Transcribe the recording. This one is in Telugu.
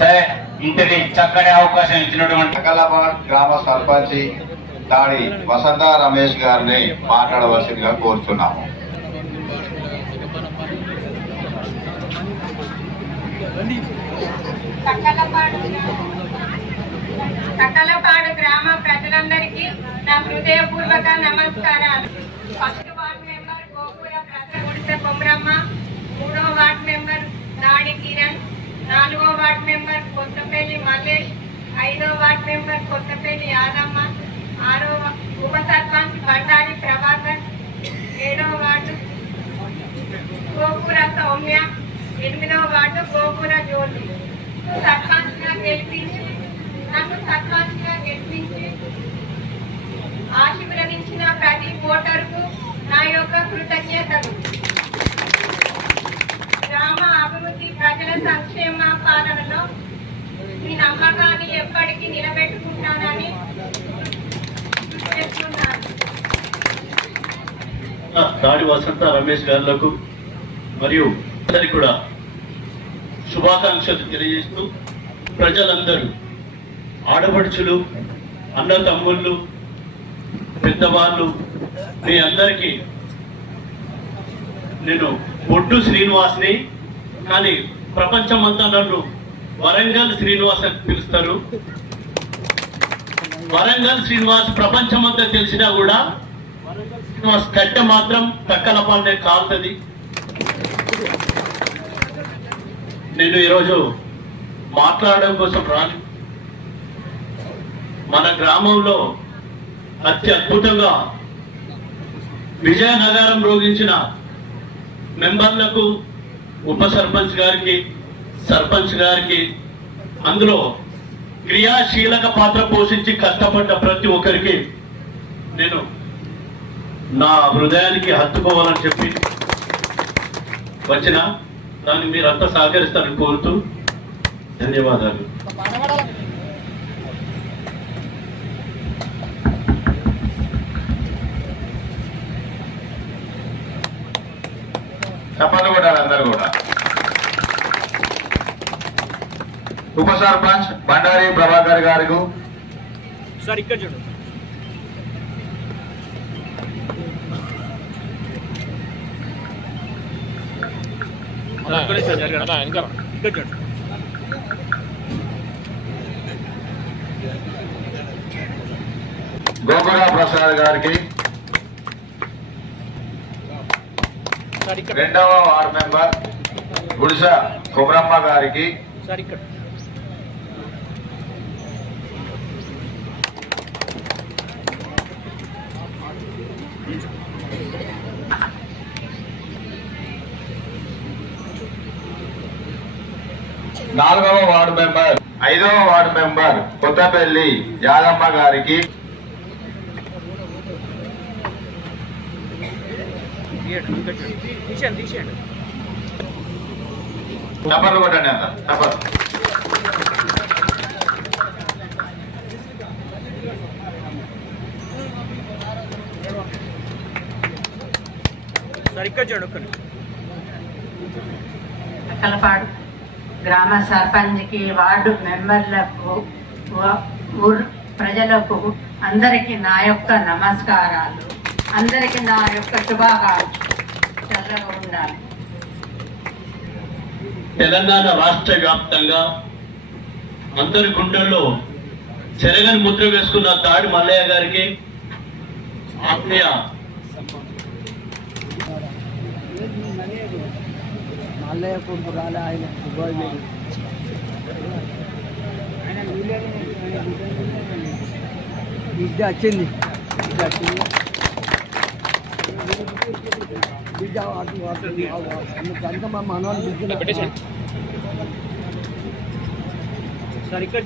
సరే, ఇంతటి చక్కని అవకాశం ఇచ్చినటువంటి తకలాబాద్ గ్రామ సర్పంచి దాడి వసంత రమేష్ గారిని మాట్లాడవలసిందిగా కోరుతున్నాము. తకలపాడు గ్రామ ప్రజలందరికీ నా హృదయపూర్వక నమస్కారాలు. ఫస్ట్ వార్డ్ మెంబర్ గోపుర ప్రసగుడిసె కొమరమ్మ, 3వ వార్డ్ మెంబర్ నాడి కిరణ్, 4వ వార్డ్ మెంబర్ కొత్తపల్లి మల్లేష్, 5వ వార్డ్ మెంబర్ కొత్తపల్లి యాదమ్మ, 6వ ఉప సర్పంచ్ బండారి ప్రభాకర్, 7వ వార్డు గోపుర సౌమ్య, 8వ వార్డు గోపుర జ్యోతి. నన్ను సర్పంచ్గా గెలిపించి ఆశీర్వదించిన ప్రతి ఓటరుకు నా యొక్క కృతజ్ఞతలు. గ్రామ అభివృద్ధి, ప్రజల సంక్షేమ పాలనలో మీ నమ్మకాన్ని ఎప్పటికీ నిలబెట్టుకుంటానని చెప్తున్నాను. దాడి వసంత రమేష్ గారులకు మరియు అందరికీ కూడా శుభాకాంక్షలు తెలియజేస్తూ, ప్రజలందరూ, ఆడపడుచులు, అన్న తమ్ముళ్ళు, పెద్దవాళ్ళు, మీ అందరికీ నేను బొడ్డు శ్రీనివాస్ని, కానీ ప్రపంచమంతా నన్ను వరంగల్ శ్రీనివాస్ అని పిలుస్తారు. వరంగల్ శ్రీనివాస్ ప్రపంచమంతా తెలిసినా కూడా శ్రీనివాస్ కట్టె మాత్రం తక్కలపాలనే కాలుతుంది. నేను ఈరోజు మాట్లాడడం కోసం రాను. మన గ్రామంలో అత్యద్భుతంగా విజయనగరం రోగించిన మెంబర్లకు, ఉప సర్పంచ్ గారికి, సర్పంచ్ గారికి, అందులో క్రియాశీలక పాత్ర పోషించి కష్టపడ్డ ప్రతి ఒక్కరికి నేను నా హృదయానికి హత్తుకోవాలని చెప్పి వచ్చిన దాన్ని మీరంతా సహకరిస్తారని కోరుతూ ధన్యవాదాలు. చెప్పండి కూడా అందరూ కూడా. ఉప సర్పంచ్ బండారి ప్రభాకర్ గారు సార్ ఇక్కడ చూడు. గోకుల ప్రసాద్ గారికి, 2వ వార్డు మెంబర్ గుడిస కొమరమ్మ గారికి, నాలుగవ వార్డు మెంబర్ 5వ వార్డు మెంబర్ కొత్తపల్లి యాదమ్మ గారికి, చప్పట్లు కొట్టండి అంత చప్పట్లు. తకలపాడు గ్రామ సర్పంచ్కి, వార్డు మెంబర్లకు, ఊరు ప్రజలకు అందరికీ నా యొక్క నమస్కారాలు. అందరికీ నా యొక్క శుభాకాంక్షలు. చల్లగా ఉండాలి. తెలంగాణ రాష్ట్ర వ్యాప్తంగా అందరి గుండెల్లో చెరగని ముద్ర వేసుకున్న దాడి మల్లయ్య గారికి, ఆత్మీయ బిడ్డ వచ్చింది. బిడ్డ అంత మా మనవాళ్ళు బిడ్డ.